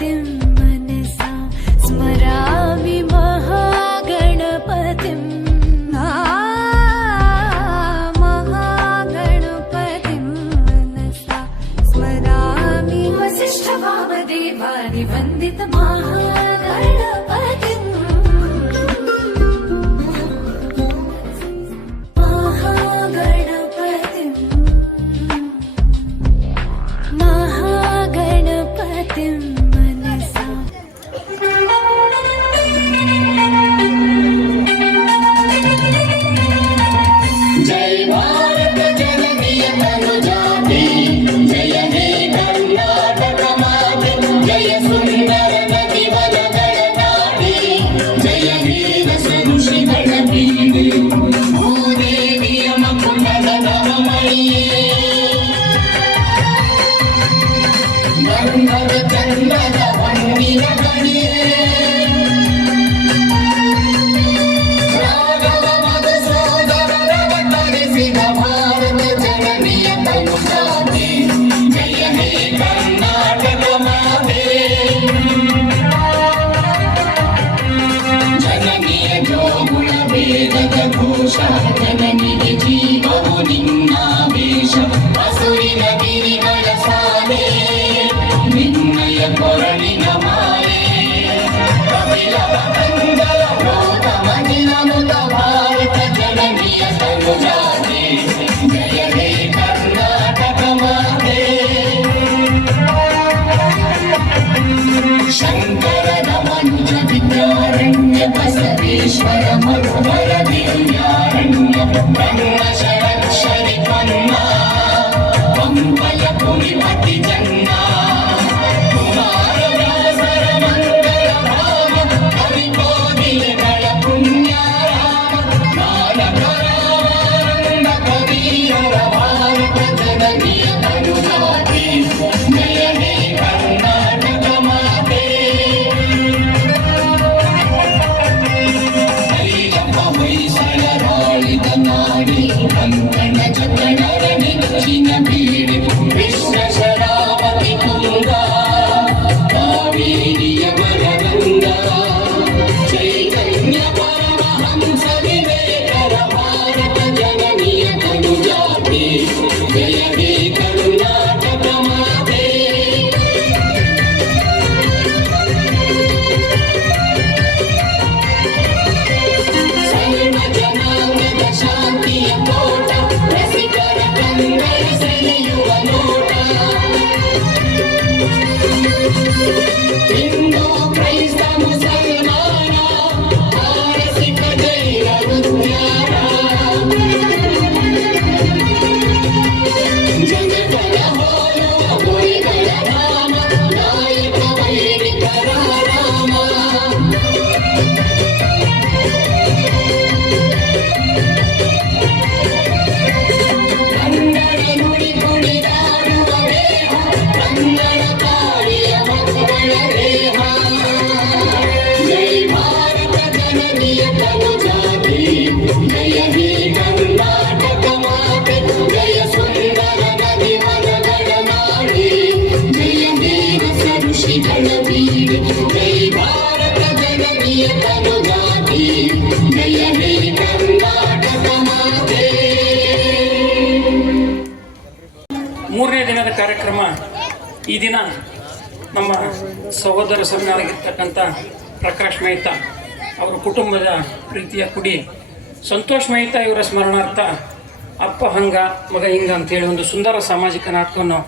Tim. ಹಸುವಿನ ಗಿರಿಗಳ ಸಾಲೆ ನಿನ್ನಯ ಕೊರಳಿನ ಮಾಲೆ ಕಪಿಲ ಪತಂಗಲ ಗೌತಮ ಜಿನನುತ ಭಾರತ ಜನನಿಯ ತನುಜಾತೆ ಜಯ ಹೇ ಕರ್ನಾಟಕ ಮಾತೆ ಶಂಕರದ ಮಂಜ ವಿದ್ಯಾರಣ್ಯ ಬಸವೇಶ್ವರ ಮಧುವರ ದಿವ್ಯಾರಣ್ಯ ಬ್ರಹ್ಮ ಷಡಕ್ಷರಿ ಪನ್ನ దింపల భూమి మతి జంగా ಹಿಂದೂ ಕ್ರೈಸ್ತ ಮೂರನೇ ದಿನದ ಕಾರ್ಯಕ್ರಮ ಈ ದಿನ ನಮ್ಮ ಸಹೋದರ ಸಮನಾಗಿರ್ತಕ್ಕಂಥ ಪ್ರಕಾಶ್ ಮೆಹ್ತಾ ಅವರ ಕುಟುಂಬದ ಪ್ರೀತಿಯ ಕುಡಿ, ಸಂತೋಷ್ ಮೆಹ್ತಾ ಇವರ ಸ್ಮರಣಾರ್ಥ ಅಪ್ಪ ಹಂಗ, ಮಗ ಹಿಂಗ ಅಂತೇಳಿ ಒಂದು ಸುಂದರ ಸಾಮಾಜಿಕ ನಾಟಕವನ್ನು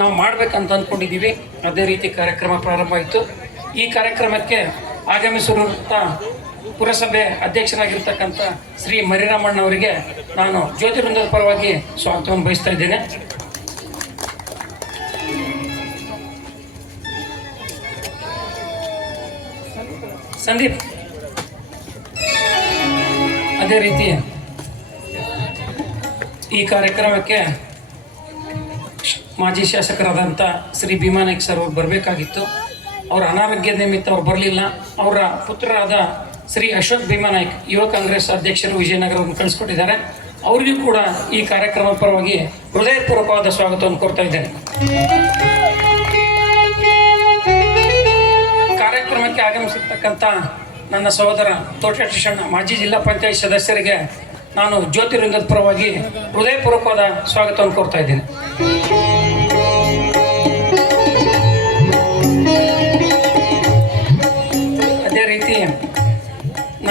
ನಾವು ಮಾಡಬೇಕಂತ ಅಂದ್ಕೊಂಡಿದ್ದೀವಿ. ಅದೇ ರೀತಿ ಕಾರ್ಯಕ್ರಮ ಪ್ರಾರಂಭ ಆಯಿತು. ಈ ಕಾರ್ಯಕ್ರಮಕ್ಕೆ ಆಗಮಿಸಿರುವಂಥ ಪುರಸಭೆ ಅಧ್ಯಕ್ಷರಾಗಿರ್ತಕ್ಕಂಥ ಶ್ರೀ ಮರಿರಾಮಣ್ಣ ಅವರಿಗೆ ನಾನು ಜ್ಯೋತಿವೃಂದದ ಪರವಾಗಿ ಸ್ವಾಗತವನ್ನು ಬಯಸ್ತಾ ಇದ್ದೇನೆ. ಸಂದೀಪ್. ಅದೇ ರೀತಿ ಈ ಕಾರ್ಯಕ್ರಮಕ್ಕೆ ಮಾಜಿ ಶಾಸಕರಾದಂಥ ಶ್ರೀ ಭೀಮಾನಾಯ್ಕ ಸರ್ ಅವರು ಬರಬೇಕಾಗಿತ್ತು. ಅವರ ಅನಾರೋಗ್ಯದ ನಿಮಿತ್ತ ಅವ್ರು ಬರಲಿಲ್ಲ. ಅವರ ಪುತ್ರರಾದ ಶ್ರೀ ಅಶೋಕ್ ಭೀಮಾನಾಯ್ಕ್ ಯುವ ಕಾಂಗ್ರೆಸ್ ಅಧ್ಯಕ್ಷರು ವಿಜಯನಗರವನ್ನು ಕಳಿಸ್ಕೊಟ್ಟಿದ್ದಾರೆ. ಅವರಿಗೂ ಕೂಡ ಈ ಕಾರ್ಯಕ್ರಮ ಪರವಾಗಿ ಹೃದಯಪೂರ್ವಕವಾದ ಸ್ವಾಗತವನ್ನು ಕೊಡ್ತಾ ಇದ್ದೇನೆ. ಕಾರ್ಯಕ್ರಮಕ್ಕೆ ಆಗಮಿಸಿರ್ತಕ್ಕಂಥ ನನ್ನ ಸಹೋದರ ತೋಟ ಶಿಕ್ಷಣ ಮಾಜಿ ಜಿಲ್ಲಾ ಪಂಚಾಯತ್ ಸದಸ್ಯರಿಗೆ ನಾನು ಜ್ಯೋತಿರ್ಲಿಂಗದ ಪರವಾಗಿ ಹೃದಯಪೂರ್ವಕವಾದ ಸ್ವಾಗತವನ್ನು ಕೊಡ್ತಾ ಇದ್ದೀನಿ.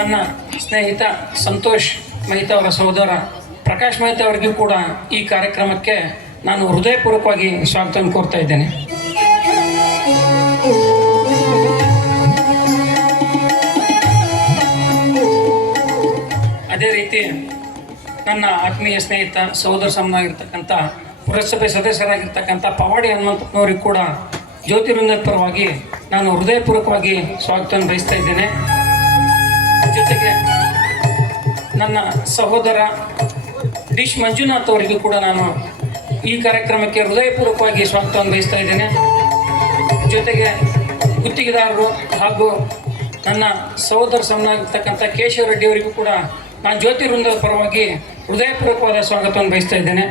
ನನ್ನ ಸ್ನೇಹಿತ ಸಂತೋಷ್ ಮಹಿತಾ ಅವರ ಸಹೋದರ ಪ್ರಕಾಶ್ ಮಹಿತಾ ಅವರಿಗೂ ಕೂಡ ಈ ಕಾರ್ಯಕ್ರಮಕ್ಕೆ ನಾನು ಹೃದಯಪೂರ್ವಕವಾಗಿ ಸ್ವಾಗತವನ್ನು ಕೋರ್ತಾ ಇದ್ದೇನೆ. ಅದೇ ರೀತಿ ನನ್ನ ಆತ್ಮೀಯ ಸ್ನೇಹಿತ, ಸಹೋದರ ಸಮನಾಗಿರ್ತಕ್ಕಂಥ ಪುರಸಭೆ ಸದಸ್ಯರಾಗಿರ್ತಕ್ಕಂಥ ಪವಾಡಿ ಹನುಮಂತನವರಿಗೂ ಕೂಡ ಜ್ಯೋತಿರಂಜನ ಪರವಾಗಿ ನಾನು ಹೃದಯಪೂರ್ವಕವಾಗಿ ಸ್ವಾಗತವನ್ನು ಬಯಸ್ತಾ ಇದ್ದೇನೆ. ಜೊತೆಗೆ ನನ್ನ ಸಹೋದರ ಡಿಶ್ ಮಂಜುನಾಥ್ ಅವರಿಗೂ ಕೂಡ ನಾನು ಈ ಕಾರ್ಯಕ್ರಮಕ್ಕೆ ಹೃದಯಪೂರ್ವಕವಾಗಿ ಸ್ವಾಗತವನ್ನು ಬಯಸ್ತಾ ಇದ್ದೇನೆ. ಜೊತೆಗೆ ಗುತ್ತಿಗೆದಾರರು ಹಾಗೂ ನನ್ನ ಸಹೋದರ ಸಮನಾಗಿರ್ತಕ್ಕಂಥ ಕೇಶವ ರೆಡ್ಡಿ ಅವರಿಗೂ ಕೂಡ ನಾನು ಜ್ಯೋತಿ ವೃಂದದ ಪರವಾಗಿ ಹೃದಯಪೂರ್ವಕವಾದ ಸ್ವಾಗತವನ್ನು ಬಯಸ್ತಾ ಇದ್ದೇನೆ.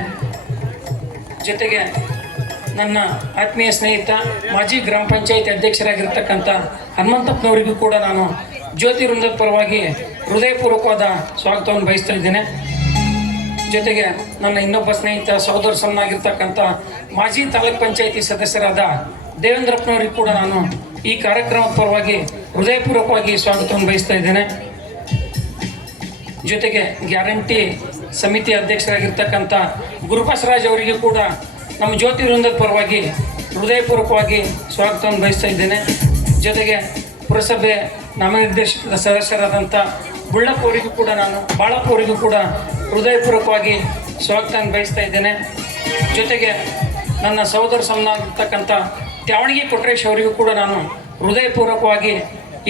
ಜೊತೆಗೆ ನನ್ನ ಆತ್ಮೀಯ ಸ್ನೇಹಿತ, ಮಾಜಿ ಗ್ರಾಮ ಪಂಚಾಯಿತಿ ಅಧ್ಯಕ್ಷರಾಗಿರ್ತಕ್ಕಂಥ ಹನುಮಂತಪ್ಪನವರಿಗೂ ಕೂಡ ನಾನು ಜ್ಯೋತಿ ವೃಂದದ ಪರವಾಗಿ ಹೃದಯಪೂರ್ವಕವಾದ ಸ್ವಾಗತವನ್ನು ಬಯಸ್ತಾ ಇದ್ದೇನೆ. ಜೊತೆಗೆ ನನ್ನ ಇನ್ನೊಬ್ಬ ಸ್ನೇಹಿತ, ಸಹೋದರ ಸಮನಾಗಿರ್ತಕ್ಕಂಥ ಮಾಜಿ ತಾಲೂಕ್ ಪಂಚಾಯಿತಿ ಸದಸ್ಯರಾದ ದೇವೇಂದ್ರಪ್ಪನವರಿಗೂ ಕೂಡ ನಾನು ಈ ಕಾರ್ಯಕ್ರಮದ ಪರವಾಗಿ ಹೃದಯಪೂರ್ವಕವಾಗಿ ಸ್ವಾಗತವನ್ನು ಬಯಸ್ತಾ ಇದ್ದೇನೆ. ಜೊತೆಗೆ ಗ್ಯಾರಂಟಿ ಸಮಿತಿ ಅಧ್ಯಕ್ಷರಾಗಿರ್ತಕ್ಕಂಥ ಗುರುಬಸರಾಜ್ ಅವರಿಗೂ ಕೂಡ ನಮ್ಮ ಜ್ಯೋತಿ ವೃಂದದ ಪರವಾಗಿ ಹೃದಯಪೂರ್ವಕವಾಗಿ ಸ್ವಾಗತವನ್ನು ಬಯಸ್ತಾ ಇದ್ದೇನೆ. ಜೊತೆಗೆ ಪುರಸಭೆ ನಾಮನಿರ್ದೇಶಿತ ಸದಸ್ಯರಾದಂಥ ಬುಳ್ಳಪ್ಪವರಿಗೂ ಕೂಡ ನಾನು ಬಾಳಪ್ಪವರಿಗೂ ಕೂಡ ಹೃದಯಪೂರ್ವಕವಾಗಿ ಸ್ವಾಗತವನ್ನು ಬಯಸ್ತಾ ಇದ್ದೇನೆ. ಜೊತೆಗೆ ನನ್ನ ಸಹೋದರ ಸಮನಾಗಿರ್ತಕ್ಕಂಥ ತ್ಯಾವಣಿಗೆ ಕೊಟ್ರೇಶ್ ಅವರಿಗೂ ಕೂಡ ನಾನು ಹೃದಯಪೂರ್ವಕವಾಗಿ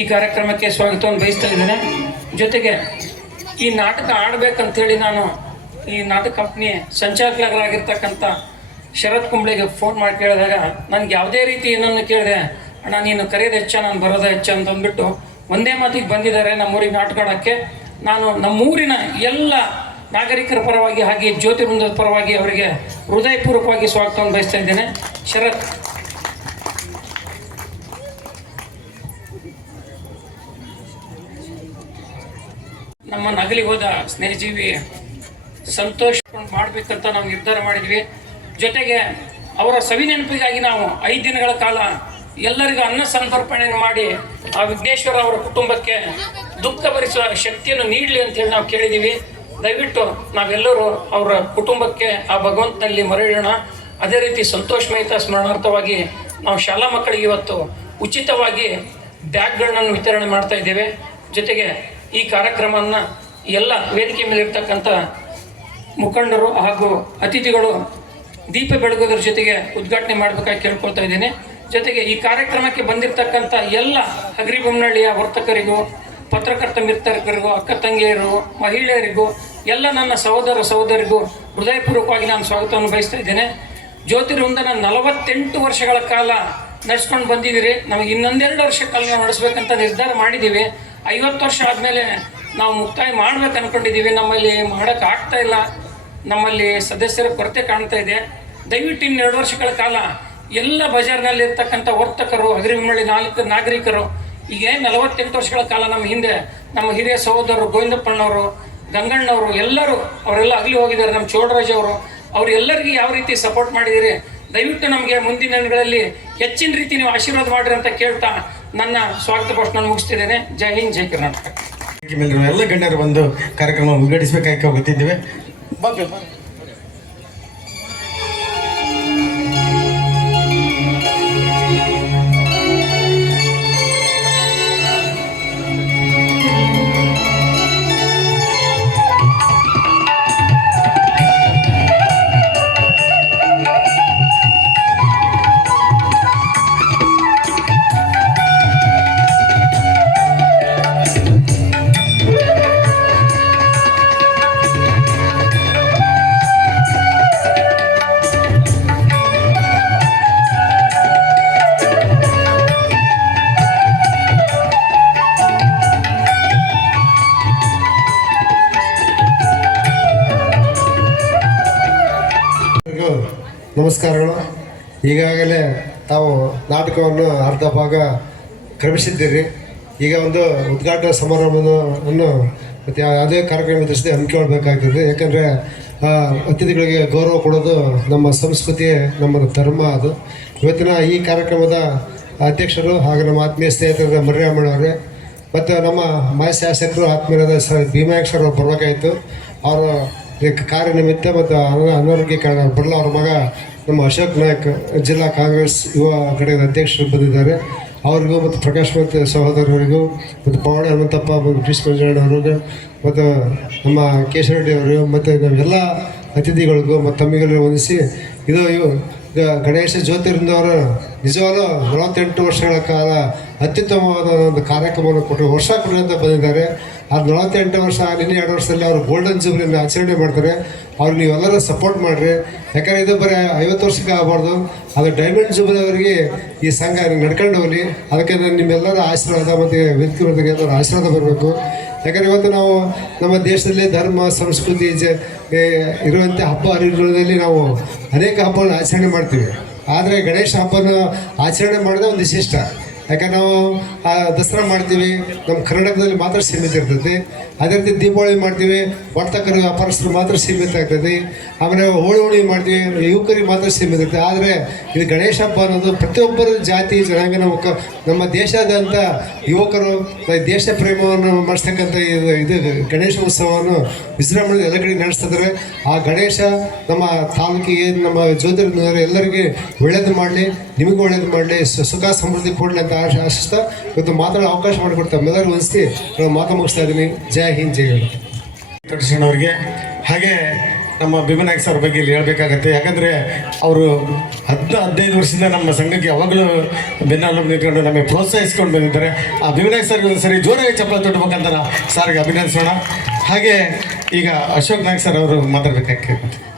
ಈ ಕಾರ್ಯಕ್ರಮಕ್ಕೆ ಸ್ವಾಗತವನ್ನು ಬಯಸ್ತಾ ಇದ್ದೇನೆ. ಜೊತೆಗೆ ಈ ನಾಟಕ ಆಡಬೇಕಂಥೇಳಿ ನಾನು ಈ ನಾಟಕ ಕಂಪ್ನಿ ಸಂಚಾಲಕರಾಗಿರ್ತಕ್ಕಂಥ ಶರತ್ ಕುಂಬ್ಳೆಗೆ ಫೋನ್ ಮಾಡಿ ಕೇಳಿದಾಗ, ನನಗೆ ಯಾವುದೇ ರೀತಿ ಏನನ್ನು ಕೇಳಿದೆ ಅಣ್ಣ, ನೀನು ಕರೆಯೋದು ಹೆಚ್ಚ, ನಾನು ಬರೋದು ಹೆಚ್ಚ ಅಂತ ಅಂದ್ಬಿಟ್ಟು ಒಂದೇ ಮಾತಿಗೆ ಬಂದಿದ್ದಾರೆ ನಮ್ಮೂರಿಗೆ ನಾಟಕ ಆಡೋಕ್ಕೆ ನಾನು ನಮ್ಮೂರಿನ ಎಲ್ಲ ನಾಗರಿಕರ ಪರವಾಗಿ ಹಾಗೆ ಜ್ಯೋತಿ ಪರವಾಗಿ ಅವರಿಗೆ ಹೃದಯಪೂರ್ವಕವಾಗಿ ಸ್ವಾಗತವನ್ನು ಬಯಸ್ತಾ ಇದ್ದೇನೆ. ಶರತ್. ನಮ್ಮ ನಗಲಿ ಹೋದ ಸ್ನೇಹಜೀವಿ ಸಂತೋಷ ಮಾಡಬೇಕಂತ ನಾವು ನಿರ್ಧಾರ ಮಾಡಿದ್ವಿ. ಜೊತೆಗೆ ಅವರ ಸವಿ ನೆನಪಿಗಾಗಿ ನಾವು ಐದು ದಿನಗಳ ಕಾಲ ಎಲ್ಲರಿಗೂ ಅನ್ನ ಸಂತರ್ಪಣೆಯನ್ನು ಮಾಡಿ ಆ ವಿಘ್ನೇಶ್ವರ ಅವರ ಕುಟುಂಬಕ್ಕೆ ದುಃಖ ಭರಿಸುವ ಶಕ್ತಿಯನ್ನು ನೀಡಲಿ ಅಂತೇಳಿ ನಾವು ಕೇಳಿದ್ದೀವಿ ದಯವಿಟ್ಟು ನಾವೆಲ್ಲರೂ ಅವರ ಕುಟುಂಬಕ್ಕೆ ಆ ಭಗವಂತನಲ್ಲಿ ಮರಳೋಣ ಅದೇ ರೀತಿ ಸಂತೋಷ ಮಹಿತಾ ಸ್ಮರಣಾರ್ಥವಾಗಿ ನಾವು ಶಾಲಾ ಮಕ್ಕಳಿಗೆ ಇವತ್ತು ಉಚಿತವಾಗಿ ಬ್ಯಾಗ್ಗಳನ್ನು ವಿತರಣೆ ಮಾಡ್ತಾ ಇದ್ದೇವೆ. ಜೊತೆಗೆ ಈ ಕಾರ್ಯಕ್ರಮವನ್ನು ಎಲ್ಲ ವೇದಿಕೆ ಮೇಲೆ ಇರ್ತಕ್ಕಂಥ ಮುಖಂಡರು ಹಾಗೂ ಅತಿಥಿಗಳು ದೀಪ ಬೆಳಗೋದ್ರ ಜೊತೆಗೆ ಉದ್ಘಾಟನೆ ಮಾಡಬೇಕಾಗಿ ಕೇಳ್ಕೊಳ್ತಾ ಇದ್ದೇನೆ. ಜೊತೆಗೆ ಈ ಕಾರ್ಯಕ್ರಮಕ್ಕೆ ಬಂದಿರತಕ್ಕಂಥ ಎಲ್ಲ ಹಗರಿಬೊಮ್ಮನಹಳ್ಳಿಯ ವರ್ತಕರಿಗೂ, ಪತ್ರಕರ್ತ ಮಿತ್ರರಿಗೂ, ಅಕ್ಕ ತಂಗಿಯರು ಮಹಿಳೆಯರಿಗೂ, ಎಲ್ಲ ನನ್ನ ಸಹೋದರ ಸಹೋದರಿಗೂ ಹೃದಯಪೂರ್ವಕವಾಗಿ ನಾನು ಸ್ವಾಗತವನ್ನು ಬಯಸ್ತಾ ಇದ್ದೇನೆ. ಜ್ಯೋತಿರ್ವೃಂದನ ನಲವತ್ತೆಂಟು ವರ್ಷಗಳ ಕಾಲ ನಡೆಸ್ಕೊಂಡು ಬಂದಿದ್ದೀರಿ. ನಮಗೆ ಇನ್ನೊಂದೆರಡು ವರ್ಷ ಕಾಲ ನಾವು ನಡೆಸ್ಬೇಕಂತ ನಿರ್ಧಾರ ಮಾಡಿದ್ದೀವಿ. ಐವತ್ತು ವರ್ಷ ಆದಮೇಲೆ ನಾವು ಮುಕ್ತಾಯ ಮಾಡ್ಬೇಕು ಅಂದ್ಕೊಂಡಿದ್ದೀವಿ ನಮ್ಮಲ್ಲಿ ಮಾಡೋಕ್ಕೆ ಆಗ್ತಾ ಇಲ್ಲ. ನಮ್ಮಲ್ಲಿ ಸದಸ್ಯರ ಕೊರತೆ ಕಾಣ್ತಾ ಇದೆ. ದಯವಿಟ್ಟು ಇನ್ನೆರಡು ವರ್ಷಗಳ ಕಾಲ ಎಲ್ಲ ಬಜಾರ್ನಲ್ಲಿ ಇರ್ತಕ್ಕಂಥ ವರ್ತಕರು ಹಗರಿಮಳ್ಳಿ ನಾಲ್ಕು ನಾಗರಿಕರು ಈಗ ನಲವತ್ತೆಂಟು ವರ್ಷಗಳ ಕಾಲ ನಮ್ಮ ಹಿಂದೆ ನಮ್ಮ ಹಿರಿಯ ಸಹೋದರರು ಗೋವಿಂದಪ್ಪಣ್ಣವರು ಗಂಗಣ್ಣವರು ಎಲ್ಲರೂ ಅವರೆಲ್ಲ ಅಗಲಿ ಹೋಗಿದ್ದಾರೆ ನಮ್ಮ ಚೋಳರಾಜ್ ಅವರು. ಅವರೆಲ್ಲರಿಗೂ ಯಾವ ರೀತಿ ಸಪೋರ್ಟ್ ಮಾಡಿದಿರಿ? ದಯವಿಟ್ಟು ನಮಗೆ ಮುಂದಿನ ದಿನಗಳಲ್ಲಿ ಹೆಚ್ಚಿನ ರೀತಿ ನೀವು ಆಶೀರ್ವಾದ ಮಾಡಿರಿ ಅಂತ ಕೇಳ್ತಾ ನನ್ನ ಸ್ವಾಗತ ಭಾಷಣ ಮುಗಿಸ್ತಿದ್ದೇನೆ. ಜೈ ಹಿಂದ್ ಜೈ ಕರ್ನಾಟಕ. ಎಲ್ಲ ಗಣ್ಯರು ಬಂದು ಕಾರ್ಯಕ್ರಮ ಉದ್ಘಾಟಿಸಬೇಕಾಗಿ ಹೋಗುತ್ತಿದ್ದೇವೆ. ಅರ್ಧ ಭಾಗ ಕ್ರಮಿಸಿದ್ದೀರಿ. ಈಗ ಒಂದು ಉದ್ಘಾಟನಾ ಸಮಾರಂಭವನ್ನು ಮತ್ತು ಯಾವುದೇ ಕಾರ್ಯಕ್ರಮ ದೃಷ್ಟಿ ಹಮ್ಮಿಕೊಳ್ಬೇಕಾಗ್ತದೆ ಯಾಕಂದರೆ ಅತಿಥಿಗಳಿಗೆ ಗೌರವ ಕೊಡೋದು ನಮ್ಮ ಸಂಸ್ಕೃತಿ, ನಮ್ಮ ಧರ್ಮ ಅದು. ಇವತ್ತಿನ ಈ ಕಾರ್ಯಕ್ರಮದ ಅಧ್ಯಕ್ಷರು ಹಾಗೂ ನಮ್ಮ ಆತ್ಮೀಯ ಸ್ನೇಹಿತರಾದ ಮರ್ಯಾಮಣ್ಣವರೇ ಮತ್ತು ನಮ್ಮ ಮಾಯ ಶಾಸಕರು, ಆತ್ಮೀಯರಾದ ಸರ್ ಭೀಮಾಕ್ಷರ್ ಅವರು ಬರಬೇಕಾಯಿತು ಅವರು ಕಾರ್ಯನಿಮಿತ್ತ ಮತ್ತು ಅನ- ಅನಾರೋಗ್ಯ ಕಾರಣ ಬರಲ್ಲ ಅವ್ರ ಮಗ ನಮ್ಮ ಅಶೋಕ್ ನಾಯಕ್ ಜಿಲ್ಲಾ ಕಾಂಗ್ರೆಸ್ ಯುವ ಘಟಕದ ಅಧ್ಯಕ್ಷರು ಬಂದಿದ್ದಾರೆ. ಅವ್ರಿಗೂ ಮತ್ತು ಪ್ರಕಾಶ್ ಮತ್ತು ಸಹೋದರರಿಗೂ ಮತ್ತು ಪವಾಡ ಹನುಮಂತಪ್ಪ ಮತ್ತು ಕೃಷ್ಣ ಮಂಜಣ್ಣವ್ರಿಗೂ ಮತ್ತು ನಮ್ಮ ಕೇಶವರೆಡ್ಡಿ ಅವರು ಮತ್ತು ನಾವೆಲ್ಲ ಅತಿಥಿಗಳಿಗೂ ಮತ್ತು ತಮ್ಮಿಗಳಿಗೆ ವಂದಿಸಿ ಇದು ಈಗ ಗಣೇಶ ಜ್ಯೋತಿರ್ಂದವರು ನಿಜವಾದ ನಲವತ್ತೆಂಟು ವರ್ಷಗಳ ಕಾಲ ಅತ್ಯುತ್ತಮವಾದ ಒಂದು ಕಾರ್ಯಕ್ರಮವನ್ನು ಕೊಟ್ಟು ವರ್ಷ ಕೊಡಿ ಅಂತ ಬಂದಿದ್ದಾರೆ. ಅದು ನಲವತ್ತೆಂಟು ವರ್ಷ ನಿನ್ನೆ ಎರಡು ವರ್ಷದಲ್ಲಿ ಅವರು ಗೋಲ್ಡನ್ ಜೂಬ್ಲಿನ ಆಚರಣೆ ಮಾಡ್ತಾರೆ. ಅವ್ರಿಗೆ ನೀವೆಲ್ಲರೂ ಸಪೋರ್ಟ್ ಮಾಡಿರಿ. ಯಾಕಂದರೆ ಇದು ಬರೀ ಐವತ್ತು ವರ್ಷಕ್ಕೆ ಆಗಬಾರ್ದು. ಅದು ಡೈಮಂಡ್ ಜೂಬ್ಲಿಯವರಿಗೆ ಈ ಸಂಘ ನಡ್ಕೊಂಡು ಹೋಗಲಿ. ಅದಕ್ಕೆ ನಾನು ನಿಮ್ಮೆಲ್ಲರ ಆಶೀರ್ವಾದ ಮತ್ತು ವೇದಿಕೆ ಎಲ್ಲರ ಆಶೀರ್ವಾದ ಬರಬೇಕು ಯಾಕಂದರೆ ಇವತ್ತು ನಾವು ನಮ್ಮ ದೇಶದಲ್ಲಿ ಧರ್ಮ, ಸಂಸ್ಕೃತಿ ಜ ಇರುವಂಥ ಹಬ್ಬ ಹರಿಗಳಲ್ಲಿ ನಾವು ಅನೇಕ ಹಬ್ಬಗಳನ್ನ ಆಚರಣೆ ಮಾಡ್ತೀವಿ. ಆದರೆ ಗಣೇಶ ಹಬ್ಬನ ಆಚರಣೆ ಮಾಡೋದೇ ಒಂದು ವಿಶಿಷ್ಟ ಯಾಕಂದ್ರೆ ನಾವು ದಸರಾ ಮಾಡ್ತೀವಿ. ನಮ್ಮ ಕರ್ನಾಟಕದಲ್ಲಿ ಮಾತ್ರ ಸೀಮಿತ ಇರ್ತೈತಿ. ಅದೇ ರೀತಿ ದೀಪಾವಳಿ ಮಾಡ್ತೀವಿ. ವರ್ತಕರು, ವ್ಯಾಪಾರಸ್ಥರು ಮಾತ್ರ ಸೀಮಿತ ಆಗ್ತೈತಿ. ಆಮೇಲೆ ಹೋಳಿ ಹುಣ್ಣಿಮೆ ಮಾಡ್ತೀವಿ. ಯುವಕರಿಗೆ ಮಾತ್ರ ಸೀಮಿತ ಇರ್ತೈತಿ. ಆದರೆ ಇದು ಗಣೇಶ ಹಬ್ಬ ಅನ್ನೋದು ಪ್ರತಿಯೊಬ್ಬರ ಜಾತಿ ಜನಾಂಗ ನಮ್ಮ ನಮ್ಮ ದೇಶಾದ್ಯಂತ ಯುವಕರು ದೇಶ ಪ್ರೇಮವನ್ನು ಮಾಡಿಸ್ತಕ್ಕಂಥ ಇದು ಇದು ಗಣೇಶ ಉತ್ಸವವನ್ನು ವಿಜೃಂಭಣೆ ಎಲ್ಲ ಕಡೆ ನಡೆಸ್ತಿದ್ರೆ ಆ ಗಣೇಶ ನಮ್ಮ ತಾಲೂಕಿಗೆ, ನಮ್ಮ ಜ್ಯೋತಿರ್ ಎಲ್ಲರಿಗೆ ಒಳ್ಳೇದು ಮಾಡಲಿ. ನಿಮಗೂ ಒಳ್ಳೇದು ಮಾಡಲಿ. ಸುಖ, ಸಮೃದ್ಧಿ ಕೊಡಲಿ ಅಂತ ಆಶಿಸ್ತಾ ಇವತ್ತು ಮಾತಾಡೋ ಅವಕಾಶ ಮಾಡಿಕೊಡ್ತಾ ಎಲ್ಲರಿಗೂ ಅನಿಸ್ತಿ ನಾನು ಮಾತು ಮುಗಿಸ್ತಾ ಇದ್ದೀನಿ. ಜಯ ಹಿಂದ್ ಜಯ ಕೃಷ್ಣ ಅವರಿಗೆ. ಹಾಗೆ ನಮ್ಮ ಭೀಮನಾಯಕ್ ಸರ್ ಬಗ್ಗೆ ಇಲ್ಲಿ ಹೇಳಬೇಕಾಗತ್ತೆ. ಯಾಕಂದರೆ ಅವರು ಹತ್ತು, ಹದಿನೈದು ವರ್ಷದಿಂದ ನಮ್ಮ ಸಂಘಕ್ಕೆ ಯಾವಾಗಲೂ ಬೆನ್ನೆಲುಬು ನಿಂತ್ಕೊಂಡು ನಮಗೆ ಪ್ರೋತ್ಸಾಹಿಸ್ಕೊಂಡು ಬಂದಿದ್ದಾರೆ. ಆ ಭೀಮನಾಯಕ್ ಸರ್ ಸರಿ ಜೋರಾಗಿ ಚಪ್ಪಲ ತೊಟ್ಟಬೇಕಂತ ಸಾರ್ಗೆ ಅಭಿನಂದಿಸೋಣ. ಹಾಗೆ ಈಗ ಅಶೋಕ್ ನಾಯಕ್ ಸರ್ ಅವರು ಮಾತಾಡಬೇಕಾಗ್ತದೆ.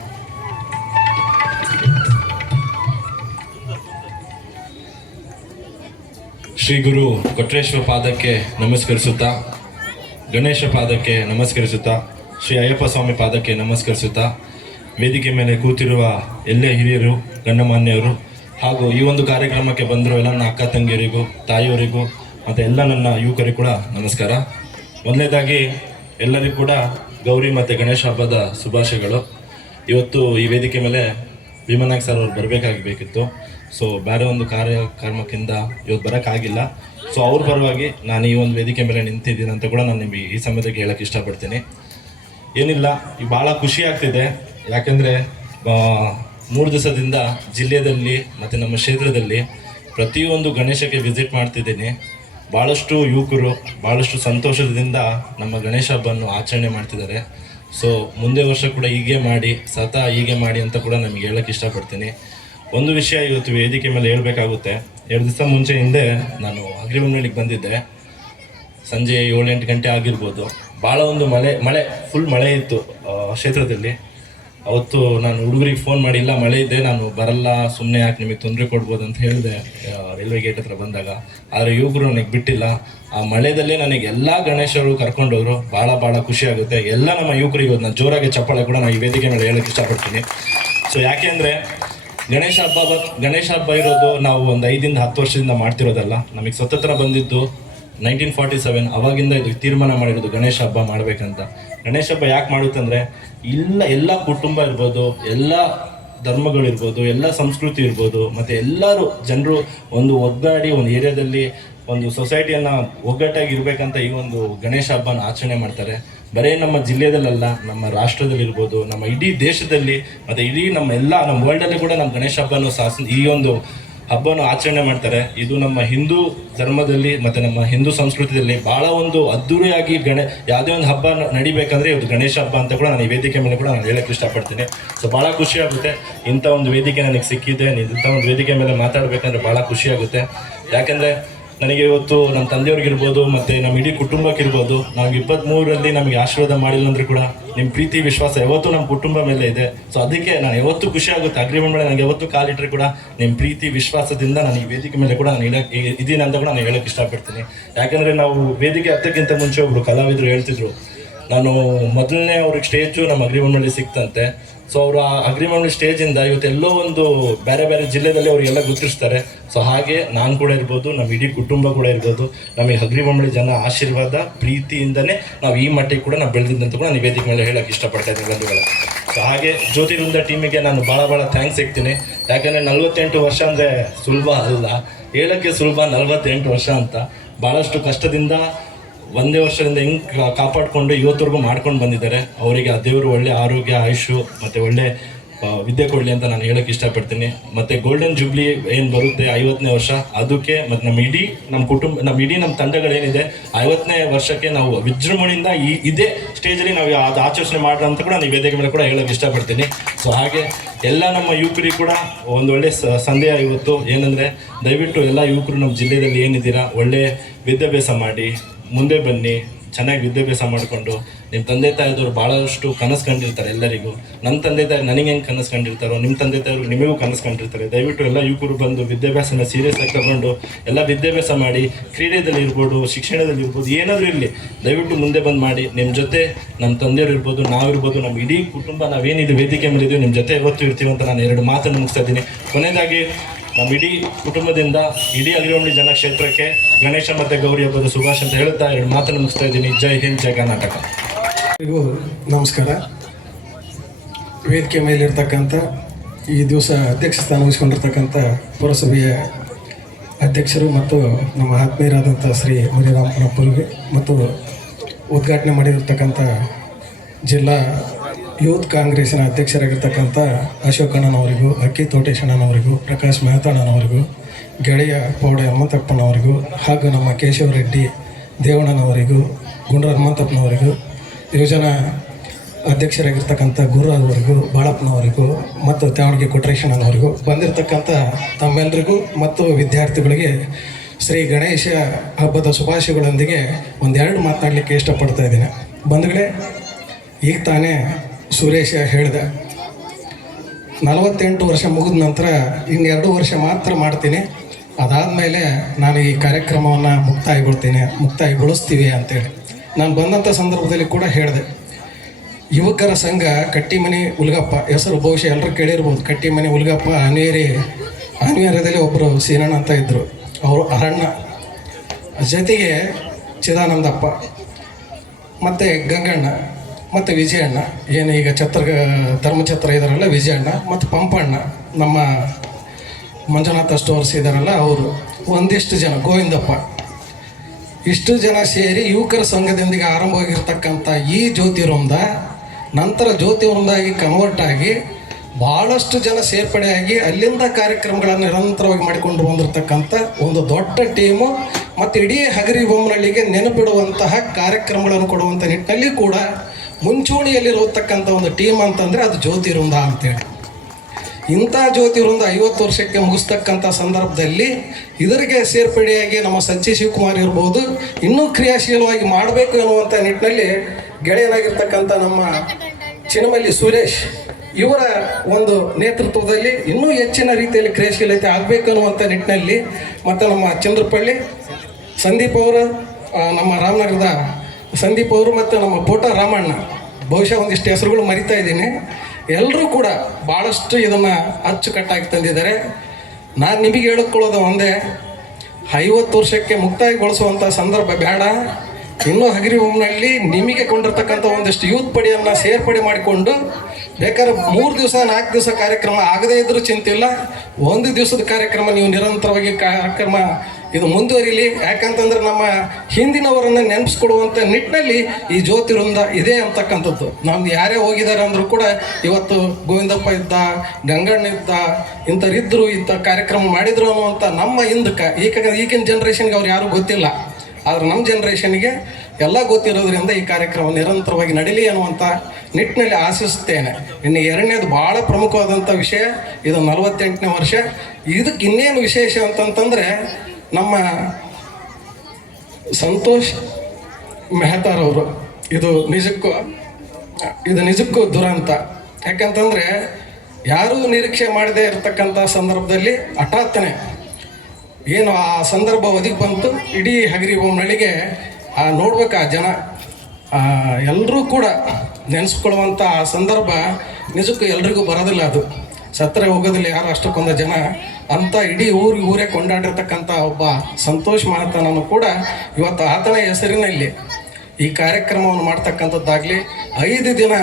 ಶ್ರೀ ಗುರು ಕೊಟ್ರೇಶ್ವರ ಪಾದಕ್ಕೆ ನಮಸ್ಕರಿಸುತ್ತಾ, ಗಣೇಶ ಪಾದಕ್ಕೆ ನಮಸ್ಕರಿಸುತ್ತಾ, ಶ್ರೀ ಅಯ್ಯಪ್ಪ ಸ್ವಾಮಿ ಪಾದಕ್ಕೆ ನಮಸ್ಕರಿಸುತ್ತಾ, ವೇದಿಕೆ ಮೇಲೆ ಕೂತಿರುವ ಎಲ್ಲ ಹಿರಿಯರು ಗಣ್ಯಮಾನ್ಯರು ಹಾಗೂ ಈ ಒಂದು ಕಾರ್ಯಕ್ರಮಕ್ಕೆ ಬಂದಿರೋ ಎಲ್ಲ ನನ್ನ ಅಕ್ಕ ತಂಗಿಯರಿಗೂ, ತಾಯಿಯವರಿಗೂ, ಮತ್ತು ಎಲ್ಲ ನನ್ನ ಯುವಕರಿಗೂ ಕೂಡ ನಮಸ್ಕಾರ. ಮೊದಲನೇದಾಗಿ ಎಲ್ಲರಿಗೂ ಕೂಡ ಗೌರಿ ಮತ್ತು ಗಣೇಶ ಹಬ್ಬದ ಶುಭಾಶಯಗಳು. ಇವತ್ತು ಈ ವೇದಿಕೆ ಮೇಲೆ ಭೀಮನಾಗ್ ಸರ್ ಅವರು ಬರಬೇಕಾಗಬೇಕಿತ್ತು. ಸೊ ಬೇರೆ ಒಂದು ಕಾರ್ಯಕ್ರಮಕ್ಕಿಂತ ಇವತ್ತು ಬರೋಕ್ಕಾಗಿಲ್ಲ. ಸೊ ಅವ್ರ ಪರವಾಗಿ ನಾನು ಈ ಒಂದು ವೇದಿಕೆ ಮೇಲೆ ನಿಂತಿದ್ದೀನಿ ಅಂತ ಕೂಡ ನಾನು ನಿಮಗೆ ಈ ಸಮಯದಲ್ಲಿ ಹೇಳಕ್ಕೆ ಇಷ್ಟಪಡ್ತೀನಿ. ಏನಿಲ್ಲ, ಈ ಭಾಳ ಖುಷಿ ಆಗ್ತಿದೆ. ಯಾಕೆಂದರೆ ಮೂರು ದಿವಸದಿಂದ ಜಿಲ್ಲೆಯಲ್ಲಿ ಮತ್ತು ನಮ್ಮ ಕ್ಷೇತ್ರದಲ್ಲಿ ಪ್ರತಿಯೊಂದು ಗಣೇಶಕ್ಕೆ ವಿಸಿಟ್ ಮಾಡ್ತಿದ್ದೀನಿ. ಭಾಳಷ್ಟು ಯುವಕರು, ಭಾಳಷ್ಟು ಸಂತೋಷದಿಂದ ನಮ್ಮ ಗಣೇಶ ಹಬ್ಬವನ್ನು ಆಚರಣೆ ಮಾಡ್ತಿದ್ದಾರೆ. ಸೊ ಮುಂದೆ ವರ್ಷ ಕೂಡ ಹೀಗೆ ಮಾಡಿ, ಸತ ಹೀಗೆ ಮಾಡಿ ಅಂತ ಕೂಡ ನಮಗೆ ಹೇಳಕ್ಕೆ ಇಷ್ಟಪಡ್ತೀನಿ. ಒಂದು ವಿಷಯ ಇವತ್ತು ವೇದಿಕೆ ಮೇಲೆ ಹೇಳಬೇಕಾಗುತ್ತೆ. ಎರಡು ದಿವಸ ಮುಂಚೆ ಹಿಂದೆ ನಾನು ಅಗ್ರಿಮೆಂಟ್ಗೆ ಬಂದಿದ್ದೆ. ಸಂಜೆ ಏಳೆಂಟು ಗಂಟೆ ಆಗಿರ್ಬೋದು. ಭಾಳ ಒಂದು ಮಳೆ ಮಳೆ ಫುಲ್ ಮಳೆ ಇತ್ತು ಕ್ಷೇತ್ರದಲ್ಲಿ. ಅವತ್ತು ನಾನು ಹುಡುಗರಿಗೆ ಫೋನ್ ಮಾಡಿ, ಇಲ್ಲ, ಮಳೆ ಇದೆ, ನಾನು ಬರಲ್ಲ ಸುಮ್ಮನೆ ಯಾಕೆ ನಿಮಗೆ ತೊಂದರೆ ಕೊಡ್ಬೋದು? ಅಂತ ಹೇಳಿದೆ ರೈಲ್ವೆ ಗೇಟ್ ಹತ್ರ ಬಂದಾಗ. ಆದರೆ ಯುವಕರು ನನಗೆ ಬಿಟ್ಟಿಲ್ಲ. ಆ ಮಳೆಯಲ್ಲೇ ನನಗೆ ಎಲ್ಲ ಗಣೇಶರು ಕರ್ಕೊಂಡೋದ್ರು ಭಾಳ ಭಾಳ ಖುಷಿ ಆಗುತ್ತೆ. ಎಲ್ಲ ನಮ್ಮ ಯುವಕರಿಗೆ ಇವತ್ತು ನಾನು ಜೋರಾಗಿ ಚಪ್ಪಾಳೆ ಕೂಡ ನಾನು ಈ ವೇದಿಕೆ ಮೇಲೆ ಹೇಳೋಕ್ಕೆ ಇಷ್ಟಪಡ್ತೀನಿ. ಸೊ ಯಾಕೆ ಅಂದರೆ ಗಣೇಶ ಹಬ್ಬ ಗಣೇಶ ಹಬ್ಬ ಇರೋದು ನಾವು ಒಂದು ಐದಿಂದ ಹತ್ತು ವರ್ಷದಿಂದ ಮಾಡ್ತಿರೋದಲ್ಲ. ನಮಗೆ ಸ್ವತಂತ್ರ ಬಂದಿದ್ದು ನೈನ್ಟೀನ್ ಫಾರ್ಟಿ ಸೆವೆನ್. ಅವಾಗಿಂದ ಇದು ತೀರ್ಮಾನ ಮಾಡಿರೋದು ಗಣೇಶ ಹಬ್ಬ ಮಾಡಬೇಕಂತ. ಗಣೇಶ ಹಬ್ಬ ಯಾಕೆ ಮಾಡುತ್ತಂದ್ರೆ, ಇಲ್ಲ, ಎಲ್ಲ ಕುಟುಂಬ ಇರ್ಬೋದು, ಎಲ್ಲ ಧರ್ಮಗಳಿರ್ಬೋದು ಎಲ್ಲ ಸಂಸ್ಕೃತಿ ಇರ್ಬೋದು, ಮತ್ತೆ ಎಲ್ಲರೂ ಜನರು ಒಂದು ಒಗ್ಗಾಡಿ, ಒಂದು ಏರಿಯಾದಲ್ಲಿ ಒಂದು ಸೊಸೈಟಿಯನ್ನು ಒಗ್ಗಟ್ಟಾಗಿ ಇರಬೇಕಂತ ಈ ಒಂದು ಗಣೇಶ ಹಬ್ಬನ ಆಚರಣೆ ಮಾಡ್ತಾರೆ. ಬರೀ ನಮ್ಮ ಜಿಲ್ಲೆಯದಲ್ಲ ನಮ್ಮ ರಾಷ್ಟ್ರದಲ್ಲಿ ಇರ್ಬೋದು ನಮ್ಮ ಇಡೀ ದೇಶದಲ್ಲಿ, ಮತ್ತೆ ಇಡೀ ನಮ್ಮ ಎಲ್ಲ, ನಮ್ಮ ವರ್ಲ್ಡಲ್ಲಿ ಕೂಡ ನಮ್ಮ ಗಣೇಶ ಹಬ್ಬನ ಸಾಸ, ಈ ಒಂದು ಹಬ್ಬನ ಆಚರಣೆ ಮಾಡ್ತಾರೆ. ಇದು ನಮ್ಮ ಹಿಂದೂ ಧರ್ಮದಲ್ಲಿ, ಮತ್ತೆ ನಮ್ಮ ಹಿಂದೂ ಸಂಸ್ಕೃತಿಯಲ್ಲಿ ಬಹಳ ಒಂದು ಅದ್ದೂರಿಯಾಗಿ ಗಣೇ, ಯಾವುದೇ ಒಂದು ಹಬ್ಬ ನಡಿಬೇಕಂದ್ರೆ ಇವತ್ತು ಗಣೇಶ ಹಬ್ಬ ಅಂತ ಕೂಡ ನಾನು ಈ ವೇದಿಕೆ ಮೇಲೆ ಕೂಡ ನಾನು ಹೇಳಕ್ಕೆ ಇಷ್ಟಪಡ್ತೀನಿ. ಸೊ ಖುಷಿ ಆಗುತ್ತೆ. ಇಂಥ ಒಂದು ವೇದಿಕೆ ನನಗೆ ಸಿಕ್ಕಿದೆ. ಇಂಥ ಒಂದು ವೇದಿಕೆ ಮೇಲೆ ಮಾತಾಡ್ಬೇಕಂದ್ರೆ ಖುಷಿ ಆಗುತ್ತೆ. ಯಾಕಂದ್ರೆ ನನಗೆ ಇವತ್ತು ನಮ್ಮ ತಂದೆಯವ್ರಿಗಿರ್ಬೋದು, ಮತ್ತು ನಮ್ಮ ಇಡೀ ಕುಟುಂಬಕ್ಕಿರ್ಬೋದು, ನಾವು ಇಪ್ಪತ್ತ್ಮೂರರಲ್ಲಿ ನಮಗೆ ಆಶೀರ್ವಾದ ಮಾಡಿಲ್ಲ ಅಂದರೆ ಕೂಡ ನಿಮ್ಮ ಪ್ರೀತಿ, ವಿಶ್ವಾಸ ಯಾವತ್ತೂ ನಮ್ಮ ಕುಟುಂಬ ಮೇಲೆ ಇದೆ. ಸೊ ಅದಕ್ಕೆ ನಾನು ಯಾವತ್ತೂ ಖುಷಿ ಆಗುತ್ತೆ. ಅಗ್ರಿಮೆಂಟ್ ಮೇಲೆ ನನಗೆ ಯಾವತ್ತೂ ಕಾಲಿಟ್ಟರೆ ಕೂಡ ನಿಮ್ಮ ಪ್ರೀತಿ, ವಿಶ್ವಾಸದಿಂದ ನಾನು ಈ ವೇದಿಕೆ ಮೇಲೆ ಕೂಡ ನಾನು ಇಡಕ್ಕೆ ಇದೀನಿ ಅಂತ ಕೂಡ ನಾನು ಹೇಳಕ್ಕೆ ಇಷ್ಟಪಡ್ತೀನಿ. ಯಾಕಂದ್ರೆ ನಾವು ವೇದಿಕೆ ಹತ್ತಕ್ಕಿಂತ ಮುಂಚೆ ಒಬ್ಬರು ಕಲಾವಿದರು ಹೇಳ್ತಿದ್ರು, ನಾನು ಮೊದಲನೇ ಅವ್ರಿಗೆ ಸ್ಟೇಜು ನಮ್ಮ ಅಗ್ರಿಮೆಂಟ್ ಮಾಡಿ ಸಿಕ್ತಂತೆ. ಸೊ ಅವರು ಆ ಇಂದ ಇವತ್ತು ಎಲ್ಲೋ ಒಂದು ಬೇರೆ ಬೇರೆ ಜಿಲ್ಲೆದಲ್ಲಿ ಅವರಿಗೆಲ್ಲ ಗುರುತಿಸ್ತಾರೆ. ಸೊ ಹಾಗೆ ನಾನು ಕೂಡ ಇರ್ಬೋದು ನಮ್ಮ ಇಡೀ ಕುಟುಂಬ ಕೂಡ ಇರ್ಬೋದು. ನಮಗೆ ಅಗ್ರಿಮಂಡಳಿ ಜನ ಆಶೀರ್ವಾದ, ಪ್ರೀತಿಯಿಂದನೇ ನಾವು ಈ ಮಟ್ಟಿಗೆ ಕೂಡ ನಾವು ಬೆಳೆದಿದ್ದಂತ ಕೂಡ ನಾನು ವೇದಿಕೆ ಮೇಲೆ ಹೇಳಕ್ಕೆ ಇಷ್ಟಪಡ್ತಾ ಇದ್ದೀನಿ ಬಂಧುಗಳು. ಸೊ ಹಾಗೆ ಜ್ಯೋತಿವೃಂದ ಟೀಮಿಗೆ ನಾನು ಭಾಳ ಭಾಳ ಥ್ಯಾಂಕ್ಸ್ ಸಿಗ್ತೀನಿ ಯಾಕಂದರೆ ನಲ್ವತ್ತೆಂಟು ವರ್ಷ ಅಂದರೆ ಸುಲಭ ಅಲ್ಲ. ಹೇಳೋಕ್ಕೆ ಸುಲಭ ನಲ್ವತ್ತೆಂಟು ವರ್ಷ ಅಂತ. ಭಾಳಷ್ಟು ಕಷ್ಟದಿಂದ ಒಂದೇ ವರ್ಷದಿಂದ ಹಿಂಗೆ ಕಾಪಾಡಿಕೊಂಡು ಇವತ್ತವರೆಗೂ ಮಾಡ್ಕೊಂಡು ಬಂದಿದ್ದಾರೆ. ಅವರಿಗೆ ಆ ದೇವರು ಒಳ್ಳೆ ಆರೋಗ್ಯ ಆಯುಷು ಮತ್ತು ಒಳ್ಳೆ ವಿದ್ಯೆ ಕೊಡಲಿ ಅಂತ ನಾನು ಹೇಳಕ್ ಇಷ್ಟಪಡ್ತೀನಿ. ಮತ್ತು ಗೋಲ್ಡನ್ ಜೂಬ್ಲಿ ಏನು ಬರುತ್ತೆ? ಐವತ್ತನೇ ವರ್ಷ. ಅದಕ್ಕೆ ಮತ್ತು ನಮ್ಮ ಇಡೀ ನಮ್ಮ ಕುಟುಂಬ, ನಮ್ಮ ಇಡೀ ನಮ್ಮ ತಂಡಗಳೇನಿದೆ, ಐವತ್ತನೇ ವರ್ಷಕ್ಕೆ ನಾವು ವಿಜೃಂಭಣೆಯಿಂದ ಈ, ಇದೇ ಸ್ಟೇಜಲ್ಲಿ ನಾವು ಅದು ಆಚರಣೆ ಮಾಡೋಣ ಅಂತ ಕೂಡ ನಾನು ವೇದಿಕೆ ಮೇಲೆ ಕೂಡ ಹೇಳಕ್ ಇಷ್ಟಪಡ್ತೀನಿ. ಸೊ ಹಾಗೆ ಎಲ್ಲ ನಮ್ಮ ಯುವಕರಿಗೆ ಕೂಡ ಒಂದು ಒಳ್ಳೆ ಸಂದೇಹ ಇವತ್ತು. ಏನಂದರೆ, ದಯವಿಟ್ಟು ಎಲ್ಲ ಯುವಕರು ನಮ್ಮ ಜಿಲ್ಲೆಯಲ್ಲಿ ಏನಿದ್ದೀರಾ, ಒಳ್ಳೆ ವಿದ್ಯಾಭ್ಯಾಸ ಮಾಡಿ ಮುಂದೆ ಬನ್ನಿ, ಚೆನ್ನಾಗಿ ವಿದ್ಯಾಭ್ಯಾಸ ಮಾಡಿಕೊಂಡು. ನಿಮ್ಮ ತಂದೆ ತಾಯಿದವರು ಭಾಳಷ್ಟು ಕನಸು ಕಂಡಿರ್ತಾರೆ ಎಲ್ಲರಿಗೂ. ನಮ್ಮ ತಂದೆ ತಾಯಿ ನನಗೆ ಹೆಂಗೆ ಕನಸು ಕಂಡಿರ್ತಾರೋ ನಿಮ್ಮ ತಂದೆ ತಾಯಿರು ನಿಮಗೂ ಕನಸು ಕಂಡಿರ್ತಾರೆ. ದಯವಿಟ್ಟು ಎಲ್ಲ ಯುವಕರು ಬಂದು ವಿದ್ಯಾಭ್ಯಾಸನ ಸೀರಿಯಸ್ ಆಗಿ ತಗೊಂಡು, ಎಲ್ಲ ವಿದ್ಯಾಭ್ಯಾಸ ಮಾಡಿ ಕ್ರೀಡೆಯಲ್ಲಿ ಇರ್ಬೋದು, ಶಿಕ್ಷಣದಲ್ಲಿ ಇರ್ಬೋದು, ಏನಾದರೂ ಇರಲಿ. ದಯವಿಟ್ಟು ಮುಂದೆ ಬಂದು ಮಾಡಿ. ನಿಮ್ಮ ಜೊತೆ ನಮ್ಮ ತಂದೆಯವರು ಇರ್ಬೋದು ನಾವಿರ್ಬೋದು ನಮ್ಮ ಇಡೀ ಕುಟುಂಬ ನಾವೇನಿದೆ ವೇದಿಕೆ ಮೇಲೆ ನಿಮ್ಮ ಜೊತೆ ಯಾವತ್ತೂ ಇರ್ತೀವಿ ಅಂತ ನಾನು ಎರಡು ಮಾತನ್ನು ಮುಗಿಸ್ತಾ ಇದ್ದೀನಿ. ಕೊನೆಯದಾಗಿ ನಮ್ಮ ಇಡೀ ಕುಟುಂಬದಿಂದ, ಇಡೀ ಅಗ್ರಿವಂಡಿ ಜನ ಕ್ಷೇತ್ರಕ್ಕೆ ಗಣೇಶ ಮತ್ತು ಗೌರಿ ಹಬ್ಬದ ಸುಭಾಷ್ ಅಂತ ಹೇಳುತ್ತಾ ಎರಡು ಮಾತನ್ನು ಮುಗಿಸ್ತಾ ಇದ್ದೀನಿ. ಜೈ ಹಿಂದ್, ಜೈ ಕರ್ನಾಟಕ. ನಮಸ್ಕಾರ. ವೇದಿಕೆ ಮೇಲಿರ್ತಕ್ಕಂಥ ಈ ದಿವಸ ಅಧ್ಯಕ್ಷ ಸ್ಥಾನ ವಹಿಸ್ಕೊಂಡಿರ್ತಕ್ಕಂಥ ಪುರಸಭೆಯ ಅಧ್ಯಕ್ಷರು ಮತ್ತು ನಮ್ಮ ಆತ್ಮೀಯರಾದಂಥ ಶ್ರೀ ಮುನಿರಾಮಪ್ಪರಿಗೆ ಮತ್ತು ಉದ್ಘಾಟನೆ ಮಾಡಿರ್ತಕ್ಕಂಥ ಜಿಲ್ಲಾ ಯೂತ್ ಕಾಂಗ್ರೆಸ್ನ ಅಧ್ಯಕ್ಷರಾಗಿರ್ತಕ್ಕಂಥ ಅಶೋಕಣ್ಣನವರಿಗೂ ಅಕ್ಕಿ ತೋಟೇಶಣ್ಣನವರಿಗೂ ಪ್ರಕಾಶ್ ಮೆಹತಾಣ್ಣನವರಿಗೂ ಗೆಳೆಯ ಪೌಡ ಹನುಮಂತಪ್ಪನವರಿಗೂ ಹಾಗೂ ನಮ್ಮ ಕೇಶವ ರೆಡ್ಡಿ ದೇವಣ್ಣನವರಿಗೂ, ಗುಂಡ್ರ ಹನುಮಂತಪ್ಪನವರಿಗೂ ಯೋಜನಾ ಅಧ್ಯಕ್ಷರಾಗಿರ್ತಕ್ಕಂಥ ಗುರು ಬಾಳಪ್ಪನವರಿಗೂ ಮತ್ತು ತ್ಯಾವಣಿಗೆ ಕೊಟ್ರೇಶಣ್ಣನವರಿಗೂ ಬಂದಿರತಕ್ಕಂಥ ತಮ್ಮೆಲ್ಲರಿಗೂ ಮತ್ತು ವಿದ್ಯಾರ್ಥಿಗಳಿಗೆ ಶ್ರೀ ಗಣೇಶ ಹಬ್ಬದ ಶುಭಾಶಯಗಳೊಂದಿಗೆ ಒಂದೆರಡು ಮಾತನಾಡಲಿಕ್ಕೆ ಇಷ್ಟಪಡ್ತಾ ಇದ್ದೀನಿ. ಬಂಧುಗಳೇ, ಈಗ ತಾನೇ ಸುರೇಶ ಹೇಳ್ದ, ನಲವತ್ತೆಂಟು ವರ್ಷ ಮುಗಿದ ನಂತರ ಇನ್ನೆರಡು ವರ್ಷ ಮಾತ್ರ ಮಾಡ್ತೀನಿ. ಅದಾದಮೇಲೆ ನಾನು ಈ ಕಾರ್ಯಕ್ರಮವನ್ನು ಮುಕ್ತಾಯಗೊಳ್ತೀನಿ, ಮುಕ್ತಾಯಗೊಳಿಸ್ತೀವಿ ಅಂತೇಳಿ. ನಾನು ಬಂದಂಥ ಸಂದರ್ಭದಲ್ಲಿ ಕೂಡ ಹೇಳಿದೆ, ಯುವಕರ ಸಂಘ ಕಟ್ಟಿಮನಿ ಉಲ್ಗಪ್ಪ, ಹೆಸರು ಬಹುಶಃ ಎಲ್ಲರೂ ಕೇಳಿರ್ಬೋದು. ಕಟ್ಟಿಮನಿ ಉಲ್ಗಪ್ಪ ಅನೇರಿ ಅನಿವಾರ್ಯದಲ್ಲಿ ಒಬ್ಬರು ಸೀನಣ್ಣ ಅಂತ ಇದ್ದರು ಅವರು ಅರಣ್ಣ ಜೊತೆಗೆ ಚಿದಾನಂದಪ್ಪ, ಮತ್ತು ಗಂಗಣ್ಣ. ಮತ್ತು ವಿಜಯಣ್ಣ, ಏನು ಈಗ ಛತ್ರ ಧರ್ಮಛತ್ರ ಇದಾರಲ್ಲ, ವಿಜಯಣ್ಣ, ಮತ್ತು ಪಂಪಣ್ಣ, ನಮ್ಮ ಮಂಜುನಾಥ ಸ್ಟೋರ್ಸ್ ಇದಾರಲ್ಲ ಅವರು. ಒಂದಿಷ್ಟು ಜನ, ಗೋವಿಂದಪ್ಪ. ಇಷ್ಟು ಜನ ಸೇರಿ ಯುವಕರ ಸಂಘದೊಂದಿಗೆ ಆರಂಭವಾಗಿರ್ತಕ್ಕಂಥ ಈ ಜ್ಯೋತಿ ವೃಂದ ನಂತರ ಜ್ಯೋತಿವೃಂದಾಗಿ ಕನ್ವರ್ಟ್ ಆಗಿ ಭಾಳಷ್ಟು ಜನ ಸೇರ್ಪಡೆಯಾಗಿ ಅಲ್ಲಿಂದ ಕಾರ್ಯಕ್ರಮಗಳನ್ನು ನಿರಂತರವಾಗಿ ಮಾಡಿಕೊಂಡು ಬಂದಿರತಕ್ಕಂಥ ಒಂದು ದೊಡ್ಡ ಟೀಮು ಮತ್ತು ಇಡೀ ಹಗರಿ ಬೊಮ್ಮನಹಳ್ಳಿಗೆ ನೆನಪಿಡುವಂತಹ ಕಾರ್ಯಕ್ರಮಗಳನ್ನು ಕೊಡುವಂಥ ನಿಟ್ಟಿನಲ್ಲಿ ಕೂಡ ಮುಂಚೂಣಿಯಲ್ಲಿರತಕ್ಕಂಥ ಒಂದು ಟೀಮ್ ಅಂತಂದರೆ ಅದು ಜ್ಯೋತಿವೃಂದ ಅಂತೇಳಿ. ಇಂಥ ಜ್ಯೋತಿ ವೃಂದ ಐವತ್ತು ವರ್ಷಕ್ಕೆ ಮುಗಿಸ್ತಕ್ಕಂಥ ಸಂದರ್ಭದಲ್ಲಿ ಇದರಿಗೆ ಸೇರ್ಪಡೆಯಾಗಿ ನಮ್ಮ ಸಜ್ಜಿ ಶಿವಕುಮಾರ್ ಇರ್ಬೋದು, ಇನ್ನೂ ಕ್ರಿಯಾಶೀಲವಾಗಿ ಮಾಡಬೇಕು ಅನ್ನುವಂಥ ನಿಟ್ಟಿನಲ್ಲಿ ಗೆಳೆಯನಾಗಿರ್ತಕ್ಕಂಥ ನಮ್ಮ ಚಿನ್ನಮಲ್ಲಿ ಸುರೇಶ್ ಇವರ ಒಂದು ನೇತೃತ್ವದಲ್ಲಿ ಇನ್ನೂ ಹೆಚ್ಚಿನ ರೀತಿಯಲ್ಲಿ ಕ್ರಿಯಾಶೀಲತೆ ಆಗಬೇಕು ಅನ್ನುವಂಥ ನಿಟ್ಟಿನಲ್ಲಿ ಮತ್ತು ನಮ್ಮ ಚಂದ್ರಪಳ್ಳಿ, ಸಂದೀಪ್ ಅವರು ನಮ್ಮ ರಾಮನಗರದ ಸಂದೀಪ್ ಅವರು ಮತ್ತು ನಮ್ಮ ಪೋಟ ರಾಮಣ್ಣ. ಬಹುಶಃ ಒಂದಿಷ್ಟು ಹೆಸರುಗಳು ಮರಿತಾ ಇದ್ದೀನಿ. ಎಲ್ಲರೂ ಕೂಡ ಭಾಳಷ್ಟು ಇದನ್ನು ಅಚ್ಚುಕಟ್ಟಾಗಿ ತಂದಿದ್ದಾರೆ. ನಾನು ನಿಮಗೆ ಹೇಳಿಕೊಳ್ಳೋದು ಒಂದೇ, ಐವತ್ತು ವರ್ಷಕ್ಕೆ ಮುಕ್ತಾಯಗೊಳಿಸುವಂಥ ಸಂದರ್ಭ ಬೇಡ. ಇನ್ನೂ ಹಗರಿಬೊಮ್ಮನಲ್ಲಿ ನಿಮಗೆ ಕೊಂಡಿರ್ತಕ್ಕಂಥ ಒಂದಿಷ್ಟು ಯೂತ್ ಪಡೆಯನ್ನು ಸೇರ್ಪಡೆ ಮಾಡಿಕೊಂಡು ಬೇಕಾದ್ರೆ ಮೂರು ದಿವಸ, ನಾಲ್ಕು ದಿವಸ ಕಾರ್ಯಕ್ರಮ ಆಗದೇ ಇದ್ದರೂ ಚಿಂತೆ ಇಲ್ಲ. ಒಂದು ದಿವಸದ ಕಾರ್ಯಕ್ರಮ ನೀವು ನಿರಂತರವಾಗಿ ಕಾರ್ಯಕ್ರಮ ಇದು ಮುಂದುವರಿಲಿ. ಯಾಕಂತಂದ್ರೆ ನಮ್ಮ ಹಿಂದಿನವರನ್ನು ನೆನಪಿಸ್ಕೊಡುವಂಥ ನಿಟ್ಟಿನಲ್ಲಿ ಈ ಜ್ಯೋತಿ ವೃಂದ ಇದೆ ಅಂತಕ್ಕಂಥದ್ದು. ನಮ್ದು ಯಾರೇ ಹೋಗಿದ್ದಾರೆ ಅಂದರೂ ಕೂಡ ಇವತ್ತು ಗೋವಿಂದಪ್ಪ ಇದ್ದ, ಗಂಗಣ್ಣ ಇದ್ದ, ಇಂಥವ್ರಿದ್ರು ಇಂಥ ಕಾರ್ಯಕ್ರಮ ಮಾಡಿದ್ರು ಅನ್ನುವಂಥ ನಮ್ಮ ಹಿಂದಕ್ಕೆ ಈಗ ಈಗಿನ ಜನ್ರೇಷನ್ಗೆ ಅವ್ರು ಯಾರೂ ಗೊತ್ತಿಲ್ಲ. ಆದ್ರೆ ನಮ್ಮ ಜನ್ರೇಷನ್ಗೆ ಎಲ್ಲ ಗೊತ್ತಿರೋದ್ರಿಂದ ಈ ಕಾರ್ಯಕ್ರಮ ನಿರಂತರವಾಗಿ ನಡೀಲಿ ಅನ್ನುವಂಥ ನಿಟ್ಟಿನಲ್ಲಿ ಆಶಿಸುತ್ತೇನೆ. ಇನ್ನು ಎರಡನೇದು ಭಾಳ ಪ್ರಮುಖವಾದಂಥ ವಿಷಯ, ಇದು ನಲವತ್ತೆಂಟನೇ ವರ್ಷ. ಇದಕ್ಕೆ ಇನ್ನೇನು ವಿಶೇಷ ಅಂತಂತಂದರೆ ನಮ್ಮ ಸಂತೋಷ್ ಮೆಹತಾರವರು ಇದು ನಿಜಕ್ಕೂ ಇದು ನಿಜಕ್ಕೂ ದುರಂತ. ಯಾಕಂತಂದರೆ ಯಾರೂ ನಿರೀಕ್ಷೆ ಮಾಡದೇ ಇರತಕ್ಕಂಥ ಸಂದರ್ಭದಲ್ಲಿ ಹಠಾತ್ತನೆ ಏನು ಆ ಸಂದರ್ಭ ಒದಗಿ ಬಂತು? ಇಡೀ ಹಗರಿ ಬೊಮ್ಮನಳ್ಳಿಗೆ ಆ, ನೋಡ್ಬೇಕು ಆ ಜನ. ಎಲ್ಲರೂ ಕೂಡ ನೆನೆಸ್ಕೊಳ್ಳುವಂಥ ಆ ಸಂದರ್ಭ ನಿಜಕ್ಕೂ ಎಲ್ರಿಗೂ ಬರೋದಿಲ್ಲ ಅದು. ಸತ್ತರೆ ಹೋಗೋದಿಲ್ಲ ಯಾರು, ಅಷ್ಟಕ್ಕೊಂದ ಜನ. ಅಂತ ಇಡೀ ಊರಿಗೆ ಊರೇ ಕೊಂಡಾಡಿರ್ತಕ್ಕಂಥ ಒಬ್ಬ ಸಂತೋಷ್ ಮಹಾತನನ್ನು ಕೂಡ ಇವತ್ತು ಆತನ ಹೆಸರಿನಲ್ಲಿ ಈ ಕಾರ್ಯಕ್ರಮವನ್ನು ಮಾಡ್ತಕ್ಕಂಥದ್ದಾಗಲಿ, ಐದು ದಿನ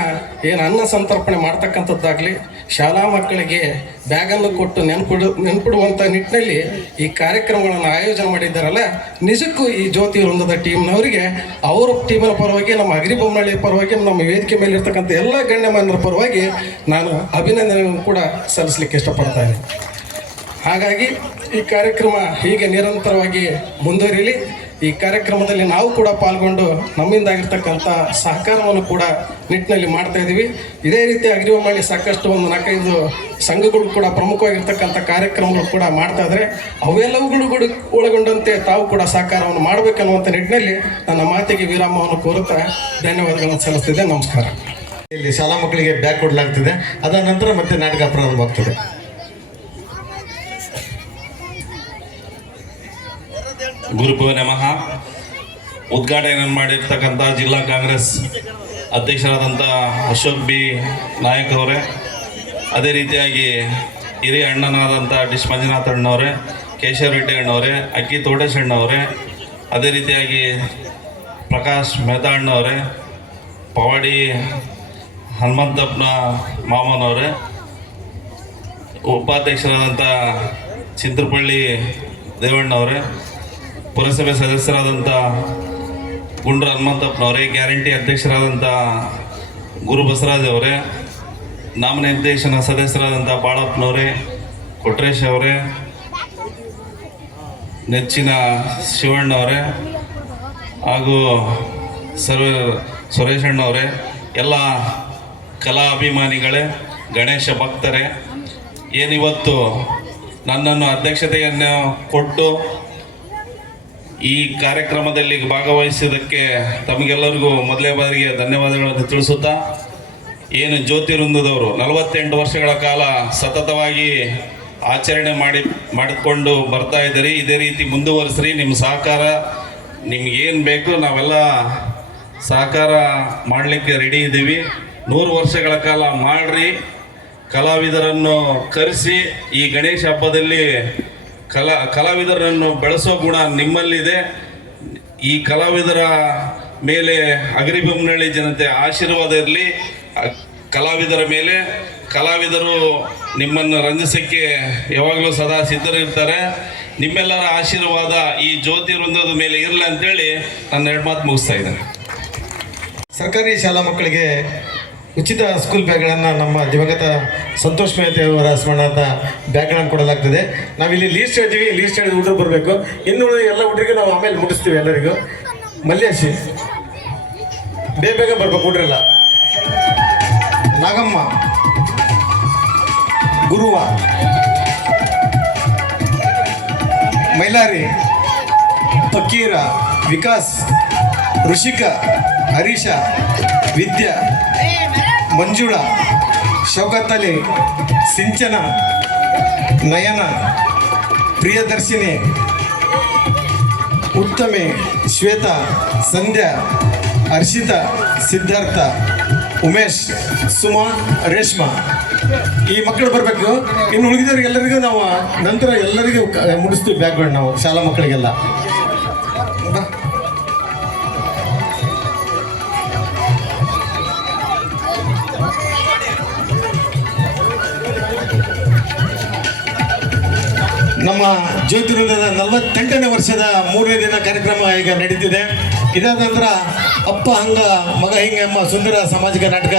ಏನು ಅನ್ನ ಸಂತರ್ಪಣೆ ಮಾಡ್ತಕ್ಕಂಥದ್ದಾಗಲಿ ಶಾಲಾ ಮಕ್ಕಳಿಗೆ ಬ್ಯಾಗನ್ನು ಕೊಟ್ಟು ನೆನ್ಪಿಡು ನೆನ್ಪಿಡುವಂಥ ನಿಟ್ಟಿನಲ್ಲಿ ಈ ಕಾರ್ಯಕ್ರಮಗಳನ್ನು ಆಯೋಜನೆ ಮಾಡಿದ್ದಾರಲ್ಲ, ನಿಜಕ್ಕೂ ಈ ಜ್ಯೋತಿ ವೃಂದದ ಟೀಮ್ನವರಿಗೆ, ಅವರ ಟೀಮಿನ ಪರವಾಗಿ, ನಮ್ಮ ಅಗ್ರಿಬೊಮ್ಮನಹಳ್ಳಿ ಪರವಾಗಿ, ನಮ್ಮ ವೇದಿಕೆ ಮೇಲೆ ಇರ್ತಕ್ಕಂಥ ಎಲ್ಲ ಗಣ್ಯಮಾನ್ಯರ ಪರವಾಗಿ ನಾನು ಅಭಿನಂದನೆಯನ್ನು ಕೂಡ ಸಲ್ಲಿಸಲಿಕ್ಕೆ ಇಷ್ಟಪಡ್ತಾಯಿದ್ದೀನಿ ಹಾಗಾಗಿ ಈ ಕಾರ್ಯಕ್ರಮ ಹೀಗೆ ನಿರಂತರವಾಗಿ ಮುಂದುವರಿಯಲಿ ಈ ಕಾರ್ಯಕ್ರಮದಲ್ಲಿ ನಾವು ಕೂಡ ಪಾಲ್ಗೊಂಡು ನಮ್ಮಿಂದಾಗಿರ್ತಕ್ಕಂಥ ಸಹಕಾರವನ್ನು ಕೂಡ ನಿಟ್ಟಿನಲ್ಲಿ ಮಾಡ್ತಾ ಇದ್ದೀವಿ ಇದೇ ರೀತಿ ಅಗ್ರಿಬೊಮ್ಮಳ್ಳಿ ಸಾಕಷ್ಟು ಒಂದು ನಾಲ್ಕೈದು ಸಂಘಗಳು ಕೂಡ ಪ್ರಮುಖವಾಗಿರ್ತಕ್ಕಂಥ ಕಾರ್ಯಕ್ರಮಗಳು ಕೂಡ ಮಾಡ್ತಾ ಇದ್ದಾರೆ ಅವೆಲ್ಲವುಗಳು ಕೂಡ ಒಳಗೊಂಡಂತೆ ತಾವು ಕೂಡ ಸಹಕಾರವನ್ನು ಮಾಡಬೇಕನ್ನುವಂಥ ನಿಟ್ಟಿನಲ್ಲಿ ನನ್ನ ಮಾತಿಗೆ ವಿರಾಮವನ್ನು ಕೋರುತ್ತಾ ಧನ್ಯವಾದಗಳನ್ನು ಸಲ್ಲಿಸ್ತಿದ್ದೆ. ನಮಸ್ಕಾರ. ಇಲ್ಲಿ ಶಾಲಾ ಮಕ್ಕಳಿಗೆ ಬ್ಯಾಗ್ ಕೊಡಲಾಗ್ತಿದೆ. ಅದಾದ ನಂತರ ಮತ್ತೆ ನಾಟಕ ಪ್ರಾರಂಭವಾಗ್ತದೆ. ಗುರುಭುವ ನಮಃ. ಉದ್ಘಾಟನೆ ಮಾಡಿರ್ತಕ್ಕಂಥ ಜಿಲ್ಲಾ ಕಾಂಗ್ರೆಸ್ ಅಧ್ಯಕ್ಷರಾದಂಥ ಅಶೋಕ್ ಬಿ. ನಾಯಕ್ ಅವರೇ, ಅದೇ ರೀತಿಯಾಗಿ ಹಿರಿಯ ಅಣ್ಣನಾದಂಥ ಡಿಶ್ ಮಂಜುನಾಥ್ ಅಣ್ಣವರೇ, ಕೇಶವ ರೆಡ್ಡಿ ಅಣ್ಣವರೇ, ಅಕ್ಕಿ ತೋಟೇಶ್ ಅಣ್ಣವರೇ, ಅದೇ ರೀತಿಯಾಗಿ ಪ್ರಕಾಶ್ ಮೆಹ್ತಾ ಅಣ್ಣವರೇ, ಪವಾಡಿ ಹನುಮಂತಪ್ಪನ ಮಾಮನವರೇ ಉಪಾಧ್ಯಕ್ಷರಾದಂಥ ಚಿಂತ್ರಪಳ್ಳಿ ದೇವಣ್ಣವರೇ ಪುರಸಭೆ ಸದಸ್ಯರಾದಂಥ ಗುಂಡ್ರ ಹನುಮಂತಪ್ಪನವರೇ ಗ್ಯಾರಂಟಿ ಅಧ್ಯಕ್ಷರಾದಂಥ ಗುರು ಬಸವರಾಜ್ ಅವರೇ ನಾಮನಿರ್ದೇಶನ ಸದಸ್ಯರಾದಂಥ ಬಾಳಪ್ಪನವರೇ, ಕೊಟ್ರೇಶ್ ಅವರೇ, ನೆಚ್ಚಿನ ಶಿವಣ್ಣವರೇ ಹಾಗೂ ಸರ್ವ ಸುರೇಶಣ್ಣವರೇ ಎಲ್ಲ ಕಲಾ ಅಭಿಮಾನಿಗಳೇ, ಗಣೇಶ ಭಕ್ತರೇ, ಏನಿವತ್ತು ನನ್ನನ್ನು ಅಧ್ಯಕ್ಷತೆಯನ್ನು ಕೊಟ್ಟು ಈ ಕಾರ್ಯಕ್ರಮದಲ್ಲಿ ಭಾಗವಹಿಸಿದ್ದಕ್ಕೆ ತಮಗೆಲ್ಲರಿಗೂ ಮೊದಲೇ ಬಾರಿಗೆ ಧನ್ಯವಾದಗಳನ್ನು ತಿಳಿಸುತ್ತಾ, ಏನು ಜ್ಯೋತಿ ವೃಂದದವರು ನಲವತ್ತೆಂಟು ವರ್ಷಗಳ ಕಾಲ ಸತತವಾಗಿ ಆಚರಣೆ ಮಾಡಿ, ಮಾಡಿಕೊಂಡು ಬರ್ತಾ ಇದ್ದೀರಿ. ಇದೇ ರೀತಿ ಮುಂದುವರಿಸ್ರಿ. ನಿಮ್ಮ ಸಹಕಾರ ನಿಮ್ಗೇನು ಬೇಕು ನಾವೆಲ್ಲ ಸಹಕಾರ ಮಾಡಲಿಕ್ಕೆ ರೆಡಿ ಇದ್ದೀವಿ. ನೂರು ವರ್ಷಗಳ ಕಾಲ ಮಾಡ್ರಿ. ಕಲಾವಿದರನ್ನು ಕರೆಸಿ ಈ ಗಣೇಶ ಹಬ್ಬದಲ್ಲಿ ಕಲಾ, ಕಲಾವಿದರನ್ನು ಬೆಳೆಸೋ ಗುಣ ನಿಮ್ಮಲ್ಲಿದೆ. ಈ ಕಲಾವಿದರ ಮೇಲೆ ಅಗ್ರಿಬೊಮ್ಮನಹಳ್ಳಿ ಜನತೆ ಆಶೀರ್ವಾದ ಇರಲಿ. ಕಲಾವಿದರ ಮೇಲೆ, ಕಲಾವಿದರು ನಿಮ್ಮನ್ನು ರಂಜಿಸೋಕ್ಕೆ ಯಾವಾಗಲೂ ಸದಾ ಸಿದ್ಧರಿರ್ತಾರೆ. ನಿಮ್ಮೆಲ್ಲರ ಆಶೀರ್ವಾದ ಈ ಜ್ಯೋತಿ ವೃಂದದ ಮೇಲೆ ಇರಲಿ ಅಂತೇಳಿ ನನ್ನ ಎರಡು ಮಾತು ಮುಗಿಸ್ತಾ ಇದ್ದೇನೆ. ಸರ್ಕಾರಿ ಶಾಲಾ ಮಕ್ಕಳಿಗೆ ಉಚಿತ ಸ್ಕೂಲ್ ಬ್ಯಾಗ್ಗಳನ್ನು ನಮ್ಮ ದಿವಂಗತ ಸಂತೋಷ್ ಮೇಹತೆ ಅವರ ಸ್ಮರಣಾರ್ಥ ಬ್ಯಾಗ್ಗಳನ್ನು ಕೊಡಲಾಗ್ತದೆ. ನಾವಿಲ್ಲಿ ಲೀಸ್ಟ್ ಹೇಳ್ತೀವಿ ಲೀಸ್ಟ್ ಹೇಳಿದ ಹುಡುಗರು ಬರಬೇಕು. ಇನ್ನು ಎಲ್ಲ ಹುಡುಗರಿಗೆ ನಾವು ಆಮೇಲೆ ಮುಟ್ಟಿಸ್ತೀವಿ ಎಲ್ಲರಿಗೂ. ಮಲ್ಲೇಶಿ, ಬೇಗ ಬೇಗ ಬರ್ಬೇಕು, ಹುಡ್ರೆಲ್ಲ. ನಾಗಮ್ಮ, ಗುರುವ, ಮೈಲಾರಿ, ಫಕೀರ, ವಿಕಾಸ್, ಋಷಿಕ ಹರೀಶ, ವಿದ್ಯಾ, ಮಂಜುಳ ಶೌಕತ್ ಸಿಂಚನ, ನಯನ, ಪ್ರಿಯದರ್ಶಿನಿ, ಉತ್ತಮೆ, ಶ್ವೇತಾ, ಸಂಧ್ಯಾ, ಹರ್ಷಿತಾ, ಸಿದ್ಧಾರ್ಥ, ಉಮೇಶ್, ಸುಮಾ, ರೇಷ್ಮಾ. ಈ ಮಕ್ಕಳು ಬರಬೇಕು. ಇನ್ನು ಉಳಿದವ್ರಿಗೆ ಎಲ್ಲರಿಗೂ ನಾವು ನಂತರ ಎಲ್ಲರಿಗೂ ಮುಡಿಸ್ತೀವಿ ಬ್ಯಾಗ್ಗಳು ನಾವು, ಶಾಲಾ ಮಕ್ಕಳಿಗೆಲ್ಲ. ನಮ್ಮ ಜ್ಯೋತಿರ್ಲಿಂಗದ ನಲವತ್ತೆಂಟನೇ ವರ್ಷದ ಮೂರನೇ ದಿನ ಕಾರ್ಯಕ್ರಮ ಈಗ ನಡೀತಿದೆ. ಇದಾದ ನಂತರ ಅಪ್ಪ ಹಂಗ, ಮಗ ಹಿಂಗ ಎಂಬ ಸುಂದರ ಸಾಮಾಜಿಕ ನಾಟಕ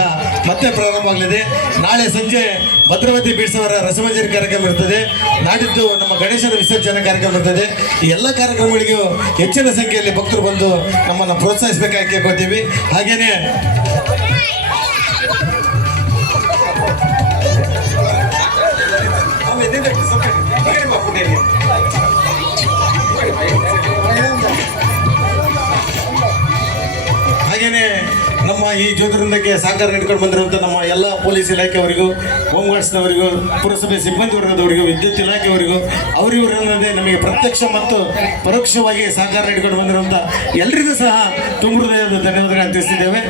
ಮತ್ತೆ ಪ್ರಾರಂಭವಾಗಲಿದೆ. ನಾಳೆ ಸಂಜೆ ಭದ್ರವತಿ ಬೀಸ್ನವರ ರಸಮಂಜರಿ ಕಾರ್ಯಕ್ರಮ ಇರ್ತದೆ. ನಾಡಿದ್ದು ನಮ್ಮ ಗಣೇಶನ ವಿಸರ್ಜನೆ ಕಾರ್ಯಕ್ರಮ ಇರ್ತದೆ. ಈ ಎಲ್ಲ ಕಾರ್ಯಕ್ರಮಗಳಿಗೂ ಹೆಚ್ಚಿನ ಸಂಖ್ಯೆಯಲ್ಲಿ ಭಕ್ತರು ಬಂದು ನಮ್ಮನ್ನು ಪ್ರೋತ್ಸಾಹಿಸಬೇಕಾಗಿ ಕೇಳ್ಕೊತೀವಿ ಹಾಗೇನೆ ಈ ಜ್ಯೋತಿವೃಂದಕ್ಕೆ ಸಹಕಾರ ನೀಡ್ಕೊಂಡು ಬಂದಿರುವಂಥ ನಮ್ಮ ಎಲ್ಲ ಪೊಲೀಸ್ ಇಲಾಖೆಯವರಿಗೂ ಹೋಮ್ ಗಾರ್ಡ್ಸ್ನವರಿಗೂ ಪುರಸಭೆ ಸಿಬ್ಬಂದಿ ವರ್ಗದವರಿಗೂ, ವಿದ್ಯುತ್ ಇಲಾಖೆಯವರಿಗೂ ಅವರಿವರನ್ನದೇ ನಮಗೆ ಪ್ರತ್ಯಕ್ಷ ಮತ್ತು ಪರೋಕ್ಷವಾಗಿ ಸಹಕಾರ ನೀಡಿಕೊಂಡು ಬಂದಿರುವಂಥ ಎಲ್ಲರಿಗೂ ಸಹ ತುಂಬ ಹೃದಯದ ಧನ್ಯವಾದಗಳನ್ನು ತಿಳಿಸಿದ್ದೇವೆ